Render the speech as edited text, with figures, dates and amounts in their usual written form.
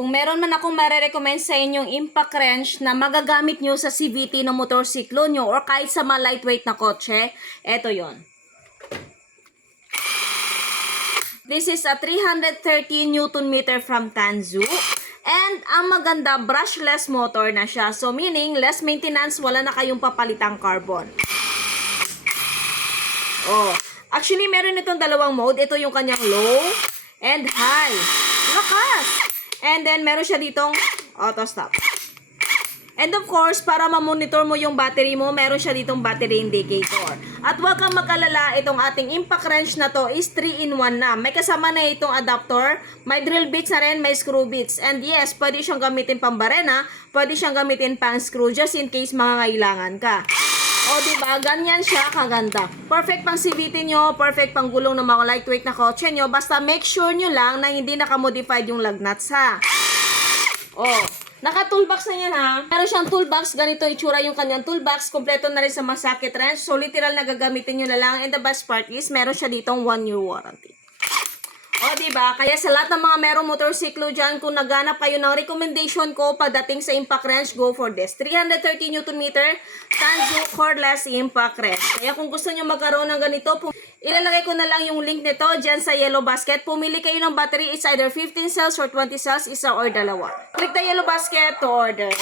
Kung meron man akong marerecommend sa inyong impact wrench na magagamit nyo sa CVT ng motorsiklo nyo or kahit sa mga lightweight na kotse, eto yon. This is a 330 Newton meter from Tanzu. And ang maganda, brushless motor na siya. So meaning, less maintenance, wala na kayong papalitang carbon. Oh, actually meron itong dalawang mode. Ito yung kanyang low and high. Lakas! And then meron siya ditong auto stop. And of course, para ma-monitor mo yung battery mo, meron siya ditong battery indicator. At huwag kang mag-alala, itong ating impact wrench na to is 3-in-1 na. May kasama na itong adapter, may drill bits na rin, may screw bits. And yes, pwede siyang gamitin pang barena, pwede siyang gamitin pang screw just in case mangangailangan ka. O diba, ganyan siya kaganda. Perfect pang CVT nyo, perfect pang gulong ng mga lightweight na kotse nyo. Basta make sure nyo lang na hindi nakamodified yung lug nuts ha. Oh, naka-toolbox na yan ha. Meron siyang toolbox, ganito itsura yung kanyang toolbox. Kompleto na rin sa masakit wrench. So literal na gagamitin nyo na lang. And the best part is, meron siya ditong 1-year warranty. O diba? Kaya sa lahat ng mga merong motorsiklo dyan, kung naghanap kayo ng recommendation ko pagdating sa impact wrench, go for this. 330 Nm, Tanzu cordless impact wrench. Kaya kung gusto nyo magkaroon ng ganito, ilalagay ko na lang yung link nito dyan sa yellow basket. Pumili kayo ng battery. It's either 15 cells or 20 cells, isa or dalawa. Click the yellow basket to order.